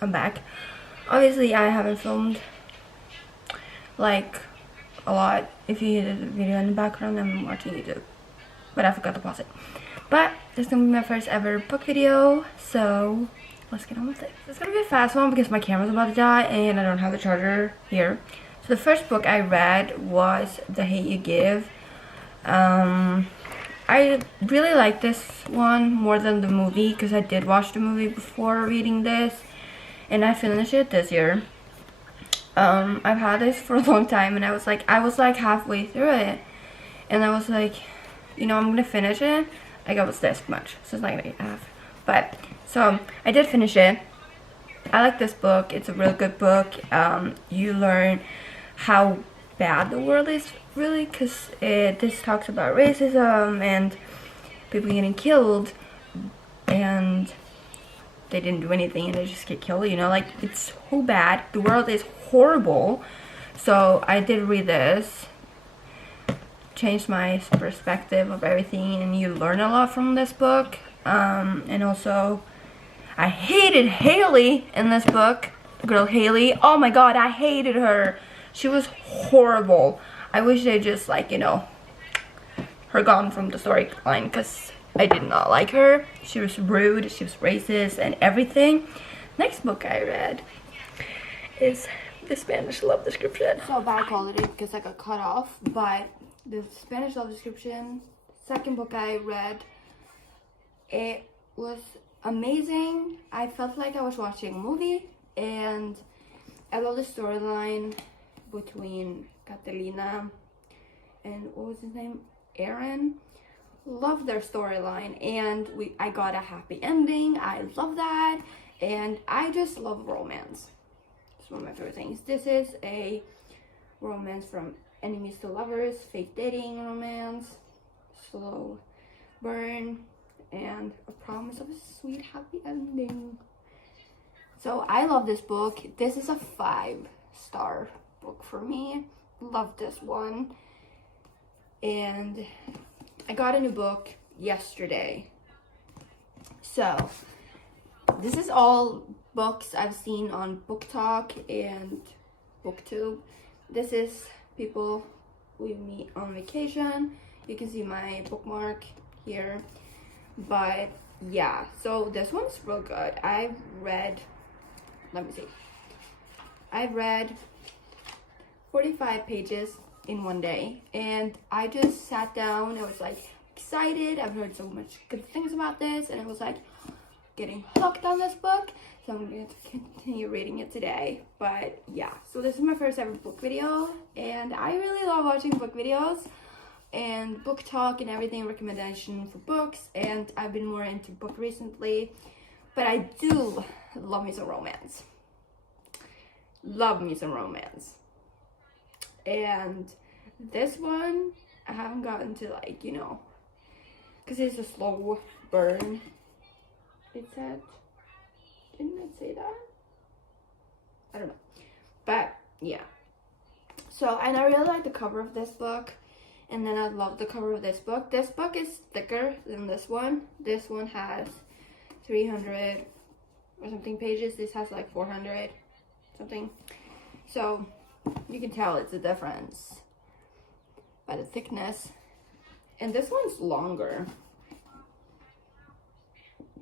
I'm back. Obviously, I haven't filmed like a lot. If you hear the video in the background, I'm watching YouTube, but I forgot to pause it. But this is gonna be my first ever book video, so let's get on with it. It's gonna be a fast one because my camera's about to die and I don't have the charger here. So the first book I read was The Hate You Give. I really like this one more than the movie because I did watch the movie before reading this, and I finished it this year. I've had this for a long time, and I was like halfway through it, and I was like, you know, I'm gonna finish it. Like I was this much, so it's not gonna half. But so I did finish it. I like this book. It's a really good book. You learn how bad the world is really, because this talks about racism and people getting killed, and they didn't do anything and they just get killed, you know, like it's so bad. The world is horrible. So I did read this, changed my perspective of everything, and you learn a lot from this book. And also I hated Haley in this book. Girl Haley, oh my god, I hated her. She was horrible. I wish they just, like, you know, her gone from the storyline, because I did not like her. She was rude, she was racist, and everything. Next book I read is The Spanish Love Description. So bad quality because I got cut off, but The Spanish Love Description, second book I read, it was amazing. I felt like I was watching a movie, and I love the storyline between Catalina and what was his name? Aaron. Love their storyline, and I got a happy ending. I love that, and I just love romance. It's one of my favorite things. This is a romance from enemies to lovers, fake dating romance, slow burn, and a promise of a sweet happy ending. So I love this book. This is a 5-star book for me. Love this one. And I got a new book yesterday. So this is all books I've seen on Book Talk and BookTube. This is people we meet on vacation. You can see my bookmark here. But yeah, so this one's real good. I've read 45 pages in one day, and I just sat down. I was like excited. I've heard so much good things about this, and I was like getting hooked on this book, so I'm going to continue reading it today. But yeah, so this is my first ever book video, and I really love watching book videos and book talk and everything, recommendation for books, and I've been more into book recently, but I do love me some romance. Love me some romance. And this one I haven't gotten to, like, you know, because it's a slow burn. It said, didn't it say that? I don't know. But yeah. So, and I really like the cover of this book. And then I love the cover of this book. This book is thicker than this one. This one has 300 or something pages. This has like 400 something. So you can tell it's a difference by the thickness. And this one's longer.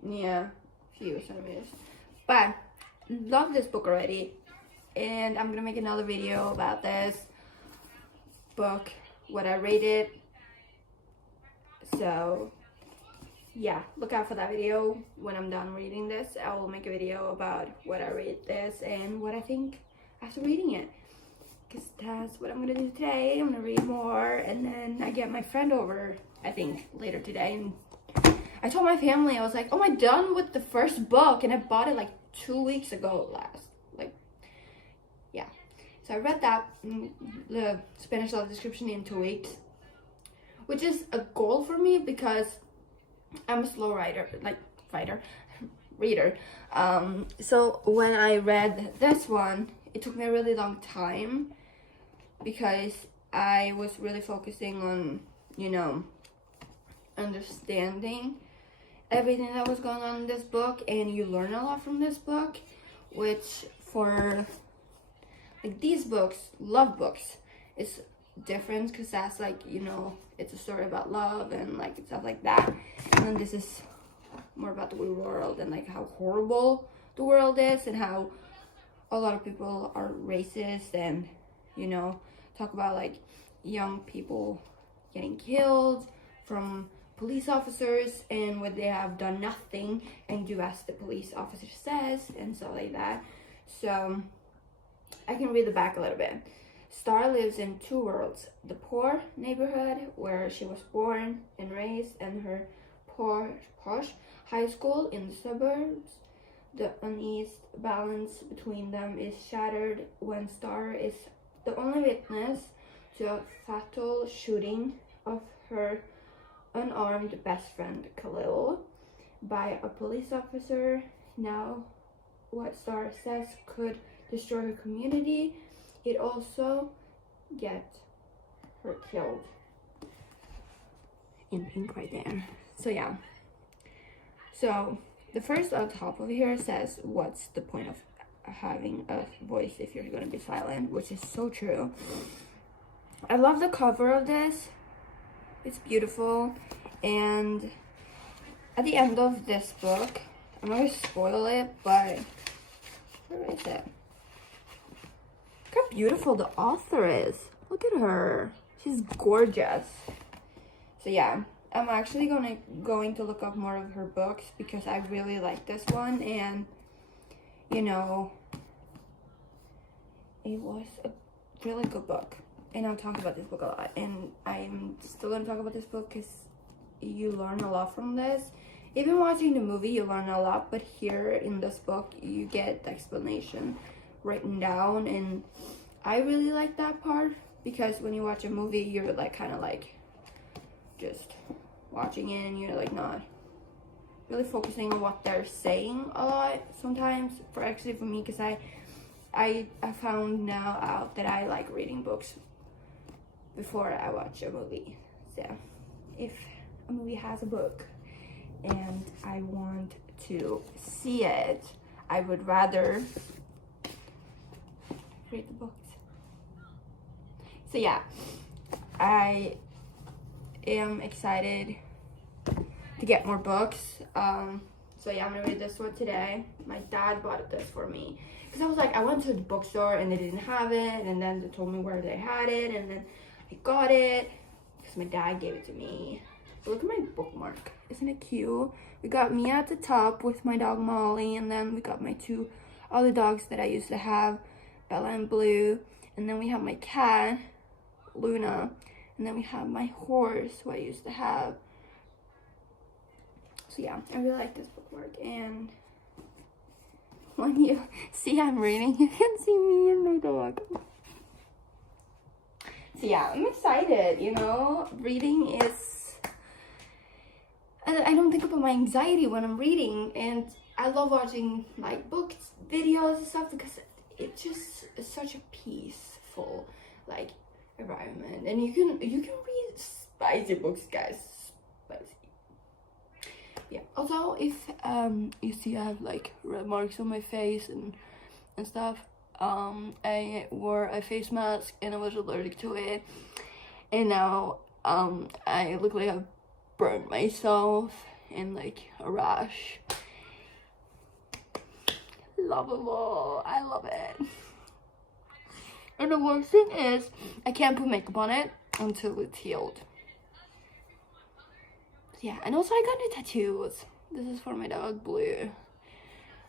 Yeah, few centimeters. But love this book already. And I'm gonna make another video about this book, what I rated. So yeah, look out for that video. When I'm done reading this, I will make a video about what I rate this and what I think after reading it, because that's what I'm gonna do today. I'm gonna read more, and then I get my friend over, I think later today. And I told my family, I was like, oh, I'm done with the first book, and I bought it like 2 weeks ago last, like, yeah. So I read that, the Spanish Love Description, in 2 weeks, which is a goal for me because I'm a slow reader. So when I read this one, it took me a really long time because I was really focusing on, you know, understanding everything that was going on in this book, and you learn a lot from this book, which for like these books, love books, is different because that's like, you know, it's a story about love and like stuff like that. And then this is more about the world and like how horrible the world is and how a lot of people are racist and, you know, talk about like young people getting killed from police officers and when they have done nothing and do as the police officer says and stuff like that. So I can read the back a little bit. Star lives in two worlds: the poor neighborhood where she was born and raised and her posh high school in the suburbs. The uneasy balance between them is shattered when Star is the only witness to a fatal shooting of her unarmed best friend Khalil by a police officer. Now, what Star says could destroy her community, it also get her killed. In pink right there. So yeah. So the first on top of here says, what's the point of having a voice if you're going to be silent, which is so true. I love the cover of this. It's beautiful. And at the end of this book, I'm not going to spoil it, but where is it? Look how beautiful the author is. Look at her. She's gorgeous. So yeah, I'm actually going to look up more of her books because I really like this one, and you know, it was a really good book. And I'll talk about this book a lot, and I'm still going to talk about this book because you learn a lot from this. Even watching the movie, you learn a lot, but here in this book, you get the explanation written down, and I really like that part because when you watch a movie, you're like kind of like just watching it, and you're like not really focusing on what they're saying a lot sometimes. For me, because I found now out that I like reading books before I watch a movie. So if a movie has a book and I want to see it, I would rather read the books. So yeah, I am excited to get more books. So yeah, I'm gonna read this one today. My dad bought this for me because I was like, I went to the bookstore and they didn't have it, and then they told me where they had it, and then I got it because my dad gave it to me. Look at my bookmark. Isn't it cute? We got Mia at the top with my dog Molly, and then we got my two other dogs that I used to have, Bella and Blue, and then we have my cat, Luna, and then we have my horse who I used to have. So yeah, I really like this bookmark, and when you see I'm reading, you can see me and my dog. So yeah, I'm excited, you know. Reading is, I don't think about my anxiety when I'm reading, and I love watching like books, videos and stuff because it just is such a peaceful like environment, and you can read spicy books, guys. Spicy. Yeah. Also, if you see I have like red marks on my face and stuff, I wore a face mask and I was allergic to it, and now I look like I've burned myself and like a rash. Lovable. I love it. And the worst thing is I can't put makeup on it until it's healed. Yeah, and also I got new tattoos. This is for my dog Blue,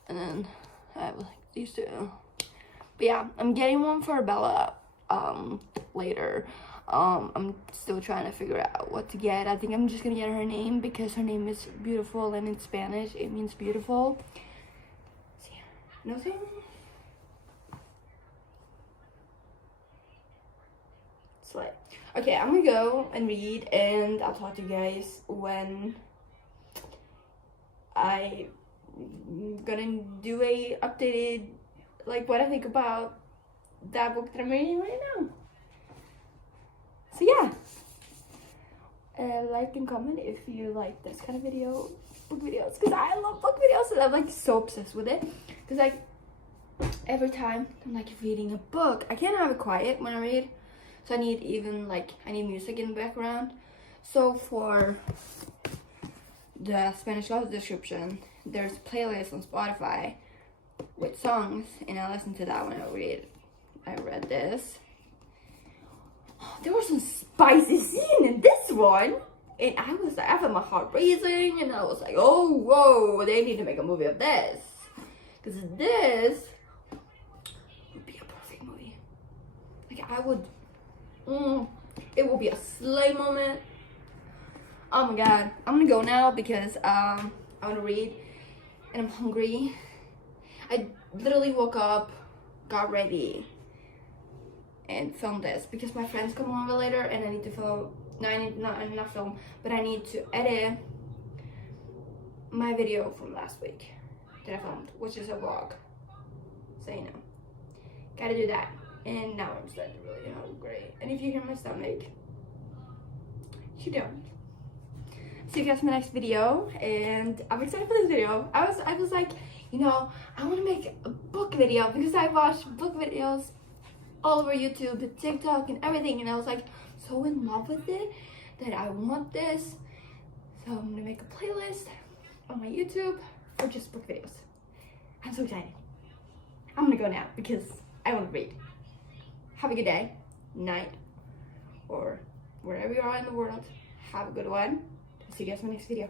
and then I have like these two. But yeah, I'm getting one for Bella later. I'm still trying to figure out what to get. I think I'm just gonna get her name because her name is beautiful, and in Spanish it means beautiful. So yeah, no thing. Slay. Okay, I'm gonna go and read, and I'll talk to you guys when I'm gonna do a updated, like what I think about that book that I'm reading right now. So yeah, like and comment if you like this kind of book videos, because I love book videos, and I'm like so obsessed with it, because like every time I'm like reading a book, I can't have it quiet when I read. So I need I need music in the background. So for the Spanish Love description, there's a playlist on Spotify with songs, and I listen to that when I read this. There was some spicy scene in this one, and I felt my heart racing, and I was like, oh, whoa, they need to make a movie of this, because this would be a perfect movie. Like, it will be a slay moment. Oh my god, I'm gonna go now because I want to read, and I'm hungry. I literally woke up, got ready, and filmed this because my friends come over later, and I need to film. No, I need not film, but I need to edit my video from last week that I filmed, which is a vlog. So you know, gotta do that. And now I'm starting to really hungry. And if you hear my stomach, you don't. See you guys in my next video, and I'm excited for this video. I was like, you know, I want to make a book video because I watch book videos all over YouTube, TikTok, and everything, and I was like so in love with it that I want this. So I'm gonna make a playlist on my YouTube for just book videos. I'm so excited. I'm gonna go now because I want to read. Have a good day, night, or wherever you are in the world. Have a good one. See you guys in my next video.